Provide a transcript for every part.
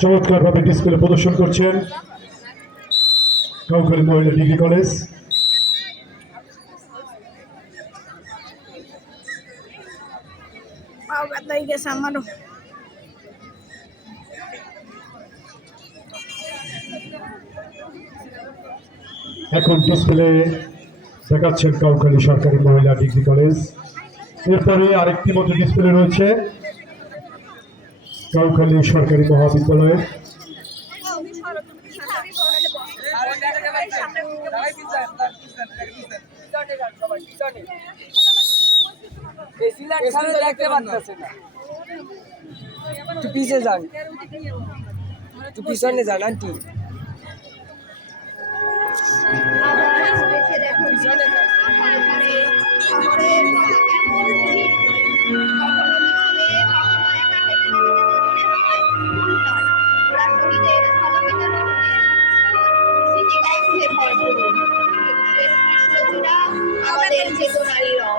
চমৎকারভাবে ডিসপ্লে প্রদর্শন করছেন কাউখালী মহিলা ডিগ্রি কলেজ। এখন ডিসপ্লে দেখাচ্ছেন কাউখালী সরকারি মহিলা ডিগ্রি কলেজ। এরপরে আরেকটি মতো ডিসপ্লে রয়েছে কাউখালী সরকারি মহাবিদ্যালয়ের। পিছিয়ে যান, একটু পিছনে যান আন্টি। আমাদের চেতনারই রং।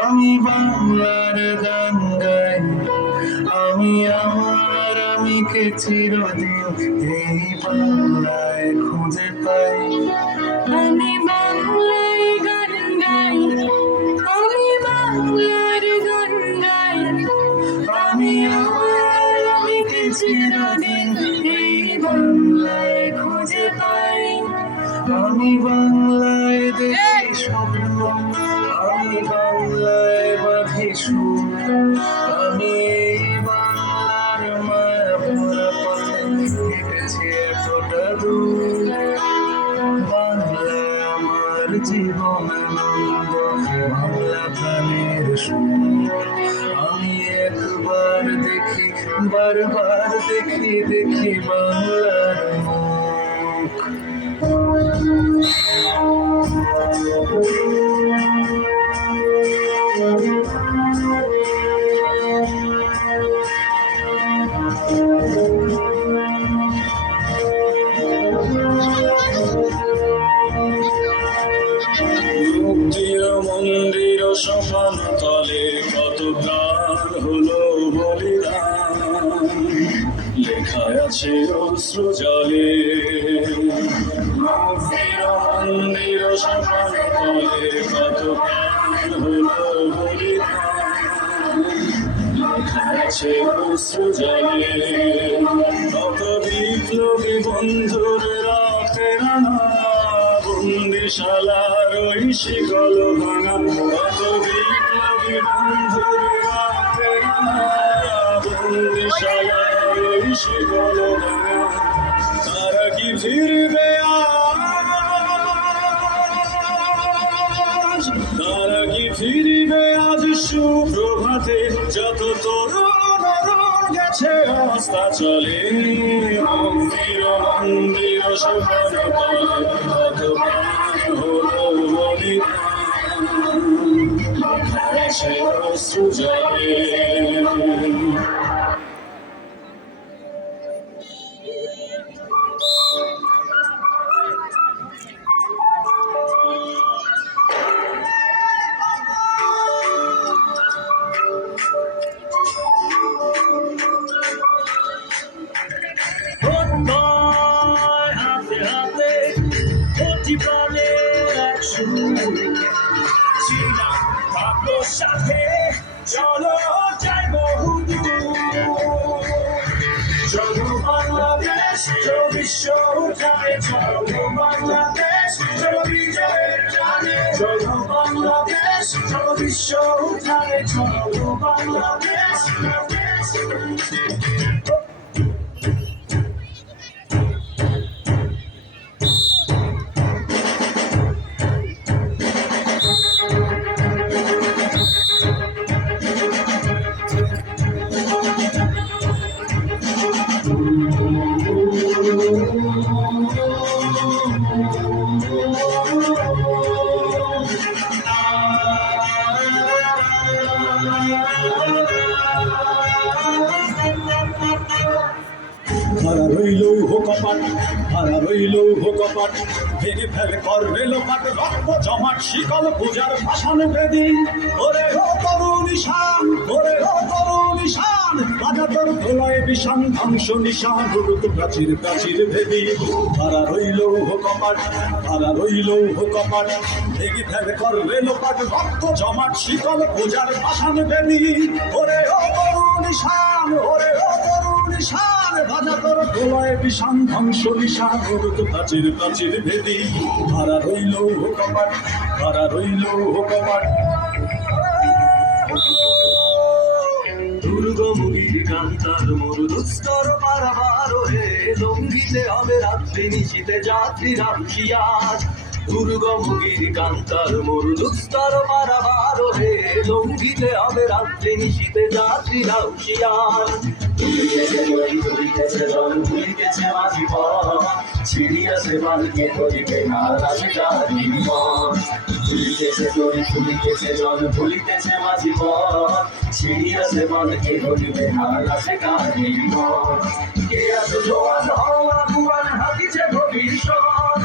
আমি বাংলার গান গাই, আমি আমার আমিকে চিরদিন এই বাংলায় খুঁজে পাই। আমি বাংলায় গান গাই, আমি বাংলার গান গাই, আমি আমার আমিকে চিরদিন এই বাংলায় খুঁজে পাই। আমি বাংলায় দেখি স্বপ্ন, আমি বাংলায় বাঁধি সুর, আমি এই বাংলার মায়া ভরা পথে হেঁটেছি এতটা দূর। বাংলা আমার জীবন আনন্দ, বাংলা প্রাণের সুর। আমি একবার দেখি, বারবার দেখি, দেখি বাংলার মুখ। মন্দির সমান তলে কত প্রাণ হলো বলিদান, লেখা আছে অশ্রু জলে। মন্দির সমান তলে কত প্রাণ হলো বলিদান, লেখা আছে অশ্রু জলে। কত বিপ্লবী বন্ধুর রাতের না বন্দিশালার ওই শিকল ভাঙা, কত বিপ্লবী বন্ধুর রাতের না বন্দিশালার ওই শিকল ভাঙা। তারা কি ফিরবে তারা কি ফিরিবে আজ সুপ্রভাতে, যত তরুণ অরুণ গেছে অস্তা চলে। মন্দির মন্দির শোভন তলে কত প্রাণ হলো বলিদান, আছে অশ্রু জলে। হাতে হাতে প্রতি প্রাণের এক সুর, ছিলাম ভাগ্যর সাথে চলো যাই বহুদূর। চলো বাংলাদেশ চলো বিশ্ব উঠানে, চলো বাংলাদেশ চলো বিজয়ের টানে, চলো বাংলাদেশ চলো বিশ্ব উঠানে, চলো বাংলাদেশ। হারা রইল কপাট, হারা রইল কপাট, ভেঙে ফেলে করবে লোপাট, রক্ত জমাট শিকল পূজার ভাসানো বেদি। ওরে ও তরুণ ঈশান, ওরে ও তরুণ ঈশান, বাজা তোর প্রলয় বিষান ধ্বংস নিশান, রুরুত প্রাচীর প্রাচীর ভেদি। হারা রইল কপাট, হারা রইল কপাট, ভেঙে ফেলে করবে লোপাট, রক্ত জমাট শিকল পূজার ভাসানো বেদি। ওরে ও তরুণ ঈশান, ওরে ও তরুণ ঈশান, বাজা তোর প্রলয় বিষান ধ্বংস নিশান, রুরুত প্রাচীর প্রাচীর ভেদি। হারা রইল কপাট, হারা রইল কপাট। দুর্গমুখীর কান্তার মরুদুস্তর পারাবার হে, লঙ্ঘিতে হবে রাত্রি নিশীতে যাত্রীরা হুঁশিয়ার। দুর্গমুখীর কান্তার মরুদুস্তর পারাবার হে, লঙ্ঘিতে হবে রাত্রি নিশীতে যাত্রীরা হুঁশিয়ার। ভুলিতেছে নদী, ভুলিতেছে জল, ভুলিতেছে মাঝি পথ, ছিড়িয়াছে বালকে ধরিবে না রাজগার নির্মল। ভুলিতেছে নদী, ভুলিতেছে জল, ভুলিতেছে মাঝি পথ, ছিড়িয়াছে বালকে ধরিবে না রাজগার নির্মল। কে আছে জোয়ান হওয়া কুয়ান হাতিছে ভবিষ্যৎ,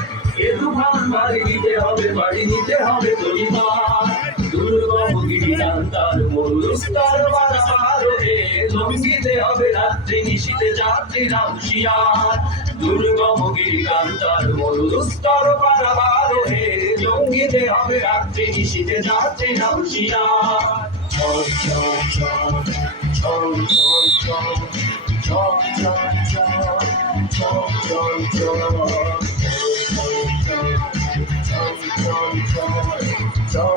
এ তুফান বাড়ি নিতে হবে, বাড়ি নিতে হবে তরিবার। দুর্গমুখী কান্তার মরুদুস্তর পারাবার হে, লঙ্ঘিতে হবে রাত্রি নিশীতে যাত্রীরা হুঁশিয়ার। দুর্গমুখী কান্তার মরুদুস্তর পারাবার হে, লঙ্ঘিতে হবে রাত্রি নিশীতে যাত্রীরা হুঁশিয়ার। চল চল চল চল চল চল চল চল চল চল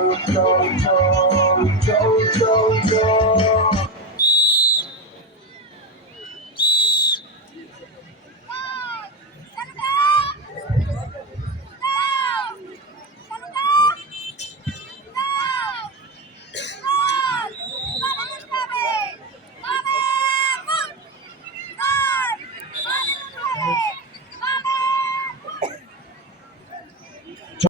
চল চল